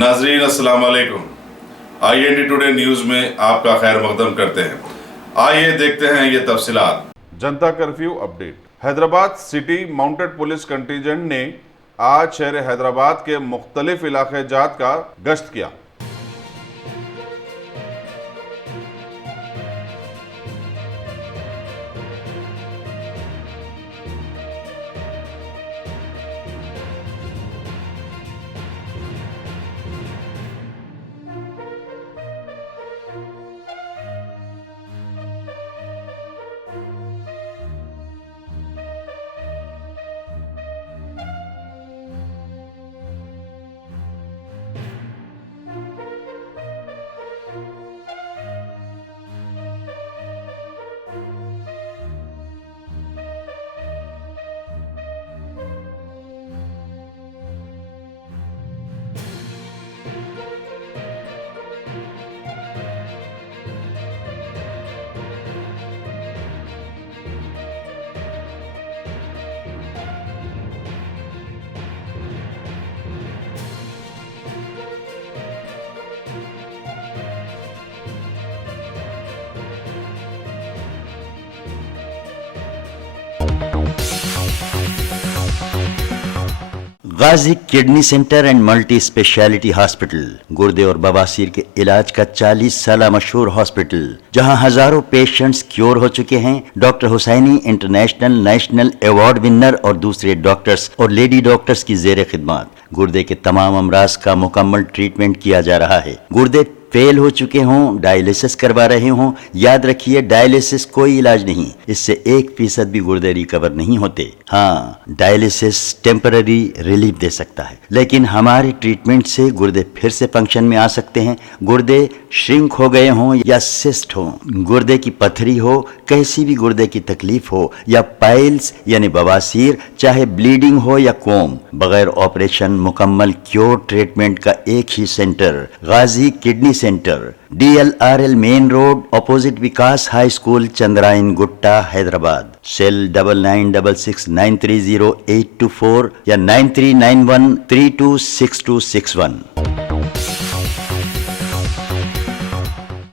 नाजरीन अस्सलाम वालेकुम। IND टुडे न्यूज़ में आपका खैर मकदम करते हैं। आइए देखते हैं ये तफसीलात। जनता curfew update. Hyderabad city mounted police contingent ने आज शहर हैदराबाद के मुख्तलिफ इलाके जात का गश्त किया। Ghazi kidney centre and multi speciality hospital गुर्दे और बवासीर के इलाज का 40 साल मशहूर हॉस्पिटल, जहां हजारों पेशेंट्स क्योर हो चुके हैं। Doctor Husaini international national award winner और दूसरे डॉक्टर्स और लेडी डॉक्टर्स की जेर खिदमत गुर्दे के तमाम अमराज का मुकम्मल ट्रीटमेंट किया जा रहा है। गुर्दे फेल हो चुके हों, डायलिसिस करवा रहे हों, याद रखिए डायलिसिस कोई इलाज नहीं, इससे 1% भी गुर्दे रिकवर नहीं होते। हाँ, डायलिसिस टेम्पररी रिलीफ दे सकता है, लेकिन हमारे ट्रीटमेंट से गुर्दे फिर से फंक्शन में आ सकते हैं। गुर्दे श्रिंक हो गए हों या सिस्ट हो, गुर्दे की पथरी हो, कैसी भी गुर्दे की तकलीफ हो या पाइल्स यानी बवासीर, चाहे ब्लीडिंग हो या कोम, बगैर ऑपरेशन मुकम्मल क्योर ट्रीटमेंट का एक ही centre, Ghazi kidney centre, DLRL main road, opposite Vikas high school, Chandrayangutta, Hyderabad. Cell 9966930824 या 9391326261।